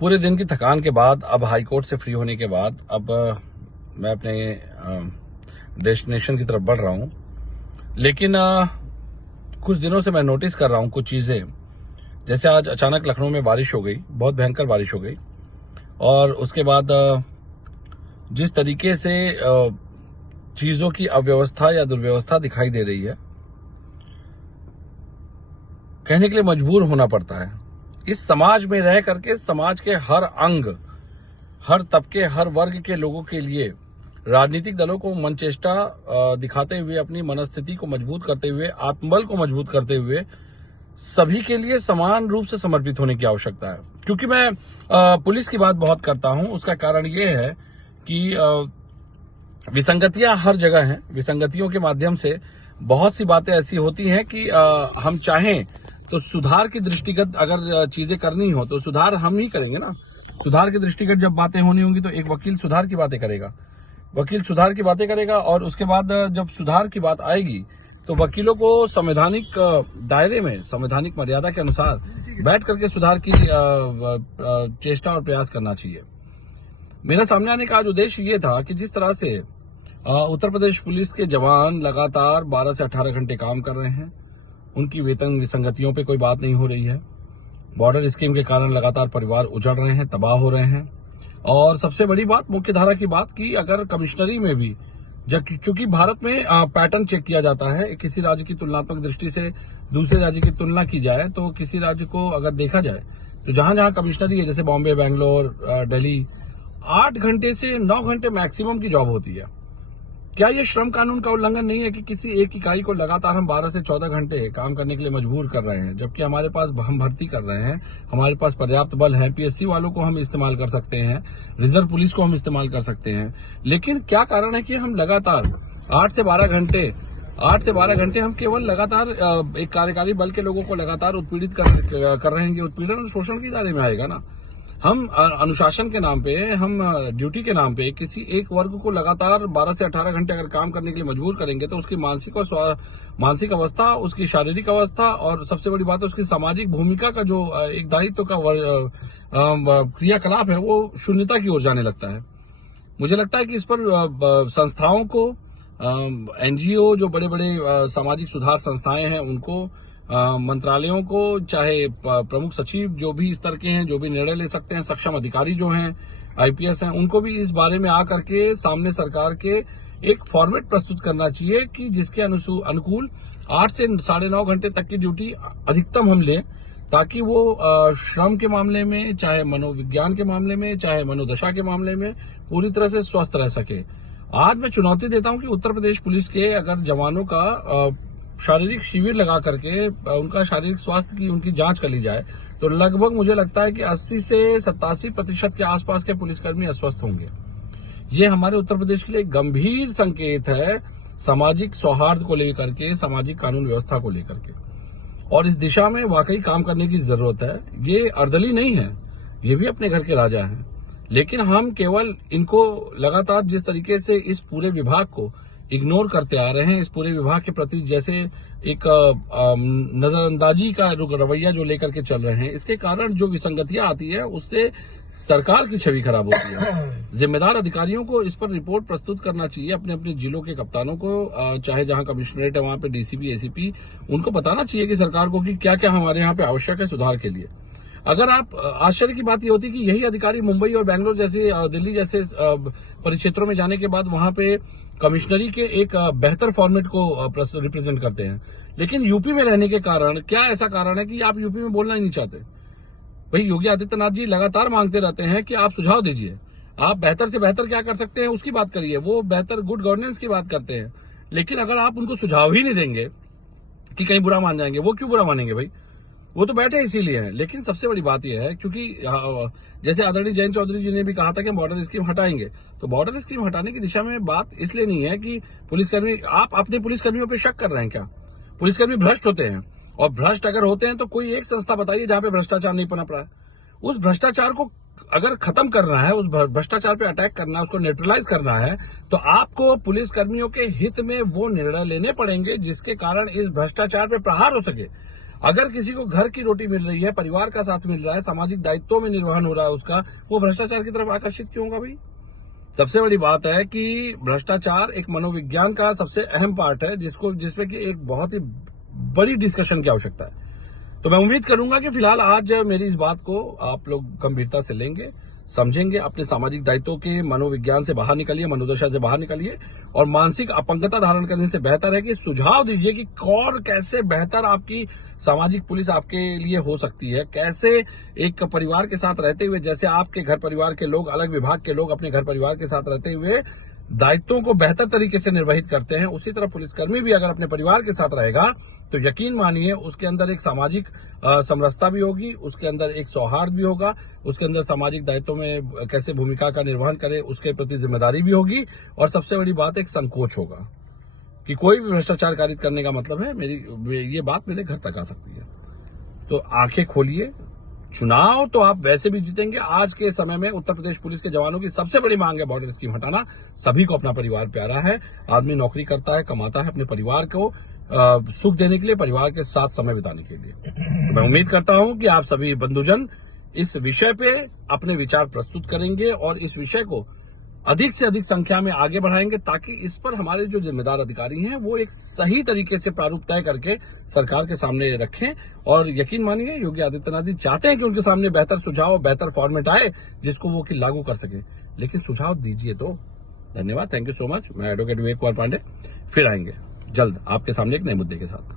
पूरे दिन की थकान के बाद, अब हाईकोर्ट से फ्री होने के बाद, अब मैं अपने डेस्टिनेशन की तरफ बढ़ रहा हूं। लेकिन कुछ दिनों से मैं नोटिस कर रहा हूं कुछ चीजें। जैसे आज अचानक लखनऊ में बारिश हो गई, बहुत भयंकर बारिश हो गई, और उसके बाद जिस तरीके से चीजों की अव्यवस्था या दुर्व्यवस्था दिखाई दे रही है, कहने के लिए मजबूर होना पड़ता है। इस समाज में रह करके समाज के हर अंग, हर तबके, हर वर्ग के लोगों के लिए राजनीतिक दलों को मनचेष्टा दिखाते हुए, अपनी मनस्थिति को मजबूत करते हुए, आत्मबल को मजबूत करते हुए सभी के लिए समान रूप से समर्पित होने की आवश्यकता है। क्योंकि मैं पुलिस की बात बहुत करता हूं, उसका कारण यह है कि विसंगतियां हर जगह हैं। विसंगतियों के माध्यम से बहुत सी बातें ऐसी होती हैं कि हम चाहें तो सुधार की दृष्टिगत अगर चीजें करनी हो तो सुधार हम ही करेंगे ना। सुधार की दृष्टिगत जब बातें होनी होंगी तो एक वकील सुधार की बातें करेगा, वकील सुधार की बातें करेगा, और उसके बाद जब सुधार की बात आएगी तो वकीलों को संवैधानिक दायरे में, संवैधानिक मर्यादा के अनुसार बैठ करके सुधार की चेष्टा और प्रयास करना चाहिए। मेरा सामने आने का आज उद्देश्य ये था कि जिस तरह से उत्तर प्रदेश पुलिस के जवान लगातार 12 से 18 घंटे काम कर रहे हैं, उनकी वेतन विसंगतियों पे कोई बात नहीं हो रही है। बॉर्डर स्कीम के कारण लगातार परिवार उजड़ रहे हैं, तबाह हो रहे हैं। और सबसे बड़ी बात, मुख्य धारा की बात, की अगर कमिश्नरी में भी, चूंकि भारत में पैटर्न चेक किया जाता है, किसी राज्य की तुलनात्मक दृष्टि से दूसरे राज्य की तुलना की जाए तो किसी राज्य को अगर देखा जाए तो जहां जहां कमिश्नरी है, जैसे बॉम्बे, बैंगलोर, दिल्ली, 8 घंटे से 9 घंटे मैक्सिमम की जॉब होती है। क्या ये श्रम कानून का उल्लंघन नहीं है कि किसी एक इकाई को लगातार हम 12 से 14 घंटे काम करने के लिए मजबूर कर रहे हैं, जबकि हमारे पास, हम भर्ती कर रहे हैं, हमारे पास पर्याप्त बल है, पीएससी वालों को हम इस्तेमाल कर सकते हैं, रिजर्व पुलिस को हम इस्तेमाल कर सकते हैं। लेकिन क्या कारण है कि हम लगातार 8 से 12 घंटे हम केवल लगातार एक कार्यकारी बल के लोगों को लगातार उत्पीड़ित कर रहे हैं। ये उत्पीड़न और शोषण के दायरे में आएगा ना। हम अनुशासन के नाम पे, हम ड्यूटी के नाम पे किसी एक वर्ग को लगातार 12 से 18 घंटे अगर काम करने के लिए मजबूर करेंगे तो उसकी मानसिक अवस्था, उसकी शारीरिक अवस्था, और सबसे बड़ी बात है उसकी सामाजिक भूमिका का जो एक दायित्व का क्रियाकलाप है, वो शून्यता की ओर जाने लगता है। मुझे लगता है कि इस पर संस्थाओं को, एनजीओ, जो बड़े बड़े सामाजिक सुधार संस्थाएं हैं, उनको, मंत्रालयों को, चाहे प्रमुख सचिव जो भी स्तर के हैं, जो भी निर्णय ले सकते हैं, सक्षम अधिकारी जो हैं, आईपीएस हैं, उनको भी इस बारे में आकर के सामने सरकार के एक फॉर्मेट प्रस्तुत करना चाहिए कि जिसके अनुकूल 8 से 9.5 घंटे तक की ड्यूटी अधिकतम हम लें, ताकि वो श्रम के मामले में, चाहे मनोविज्ञान के मामले में, चाहे मनोदशा के मामले में पूरी तरह से स्वस्थ रह सके। आज मैं चुनौती देता हूं कि उत्तर प्रदेश पुलिस के अगर जवानों का शारीरिक शिविर लगा करके उनका शारीरिक स्वास्थ्य की, उनकी जांच कर ली जाए तो लगभग मुझे लगता है कि 80 से 87% के आसपास के पुलिसकर्मी अस्वस्थ होंगे। ये हमारे उत्तर प्रदेश के लिए गंभीर संकेत है, सामाजिक सौहार्द को लेकर के, सामाजिक कानून व्यवस्था को लेकर के, और इस दिशा में वाकई काम करने की जरूरत है। ये अर्दली नहीं है, ये भी अपने घर के राजा हैं, लेकिन हम केवल इनको लगातार जिस तरीके से इस पूरे विभाग को इग्नोर करते आ रहे हैं, इस पूरे विभाग के प्रति जैसे एक नजरअंदाजी का रवैया जो लेकर के चल रहे हैं, इसके कारण जो विसंगतियां आती है उससे सरकार की छवि खराब होती है। जिम्मेदार अधिकारियों को इस पर रिपोर्ट प्रस्तुत करना चाहिए, अपने अपने जिलों के कप्तानों को, चाहे जहां कमिश्नरेट है वहां पे डीसीपी, एसीपी, उनको बताना चाहिए कि सरकार को कि क्या क्या हमारे यहाँ पे आवश्यक है सुधार के लिए। अगर आप, आश्चर्य की बात ये होती कि यही अधिकारी मुंबई और बैंगलोर जैसे, दिल्ली जैसे परिक्षेत्रों में जाने के बाद वहां पे कमिश्नरी के एक बेहतर फॉर्मेट को रिप्रेजेंट करते हैं, लेकिन यूपी में रहने के कारण, क्या ऐसा कारण है कि आप यूपी में बोलना ही नहीं चाहते? भाई योगी आदित्यनाथ जी लगातार मांगते रहते हैं कि आप सुझाव दीजिए, आप बेहतर से बेहतर क्या कर सकते हैं उसकी बात करिए, वो बेहतर गुड गवर्नेंस की बात करते हैं। लेकिन अगर आप उनको सुझाव ही नहीं देंगे कि कहीं बुरा मान जाएंगे, वो क्यों बुरा मानेंगे भाई? वो तो बैठे इसीलिए हैं। लेकिन सबसे बड़ी बात यह है, क्योंकि जैसे आदरणीय जयंत चौधरी जी ने भी कहा था कि बॉर्डर स्कीम हटाएंगे, तो बॉर्डर स्कीम हटाने की दिशा में बात इसलिए नहीं है कि पुलिसकर्मी, आप अपने पुलिसकर्मियों पर शक कर रहे हैं क्या? पुलिसकर्मी भ्रष्ट होते हैं, और भ्रष्ट अगर होते हैं तो कोई एक संस्था बताइए जहां पे भ्रष्टाचार नहीं पनप रहा है। उस भ्रष्टाचार को अगर खत्म करना है, उस भ्रष्टाचार पे अटैक करना है, उसको न्यूट्रलाइज करना है, तो आपको पुलिसकर्मियों के हित में वो निर्णय लेने पड़ेंगे जिसके कारण इस भ्रष्टाचार पे प्रहार हो सके। अगर किसी को घर की रोटी मिल रही है, परिवार का साथ मिल रहा है, सामाजिक दायित्वों में निर्वहन हो रहा है उसका, वो भ्रष्टाचार की तरफ आकर्षित क्यों होगा भाई? सबसे बड़ी बात है कि भ्रष्टाचार एक मनोविज्ञान का सबसे अहम पार्ट है, जिसमें कि एक बहुत ही बड़ी डिस्कशन की आवश्यकता है। तो मैं उम्मीद करूंगा कि फिलहाल आज मेरी इस बात को आप लोग गंभीरता से लेंगे, समझेंगे, अपने सामाजिक दायित्वों के मनोविज्ञान से बाहर निकलिए, मनोदशा से बाहर निकलिए और मानसिक अपंगता धारण करने से बेहतर है कि सुझाव दीजिए कि और कैसे बेहतर आपकी सामाजिक पुलिस आपके लिए हो सकती है। कैसे एक परिवार के साथ रहते हुए, जैसे आपके घर परिवार के लोग, अलग विभाग के लोग अपने घर परिवार के साथ रहते हुए दायित्वों को बेहतर तरीके से निर्वहित करते हैं, उसी तरह पुलिसकर्मी भी अगर अपने परिवार के साथ रहेगा तो यकीन मानिए उसके अंदर एक सामाजिक समरसता भी होगी, उसके अंदर एक सौहार्द भी होगा, उसके अंदर सामाजिक दायित्वों में कैसे भूमिका का निर्वहन करे उसके प्रति जिम्मेदारी भी होगी और सबसे बड़ी बात एक संकोच होगा कि कोई भी भ्रष्टाचार कारित करने का मतलब है ये बात मेरे घर तक आ सकती है। तो आंखें खोलिए। चुनाव तो आप वैसे भी जीतेंगे। आज के समय में उत्तर प्रदेश पुलिस के जवानों की सबसे बड़ी मांग है बॉर्डर स्कीम हटाना। सभी को अपना परिवार प्यारा है। आदमी नौकरी करता है, कमाता है अपने परिवार को सुख देने के लिए, परिवार के साथ समय बिताने के लिए। तो मैं उम्मीद करता हूं कि आप सभी बंधुजन इस विषय पे अपने विचार प्रस्तुत करेंगे और इस विषय को अधिक से अधिक संख्या में आगे बढ़ाएंगे ताकि इस पर हमारे जो जिम्मेदार अधिकारी हैं वो एक सही तरीके से प्रारूप तय करके सरकार के सामने रखें। और यकीन मानिए योगी आदित्यनाथ जी चाहते हैं कि उनके सामने बेहतर सुझाव, बेहतर फॉर्मेट आए जिसको वो कि लागू कर सके, लेकिन सुझाव दीजिए तो। धन्यवाद, थैंक यू सो मच। मैं एडवोकेट विवेक कुमार पांडे फिर आएंगे जल्द आपके सामने एक नए मुद्दे के साथ।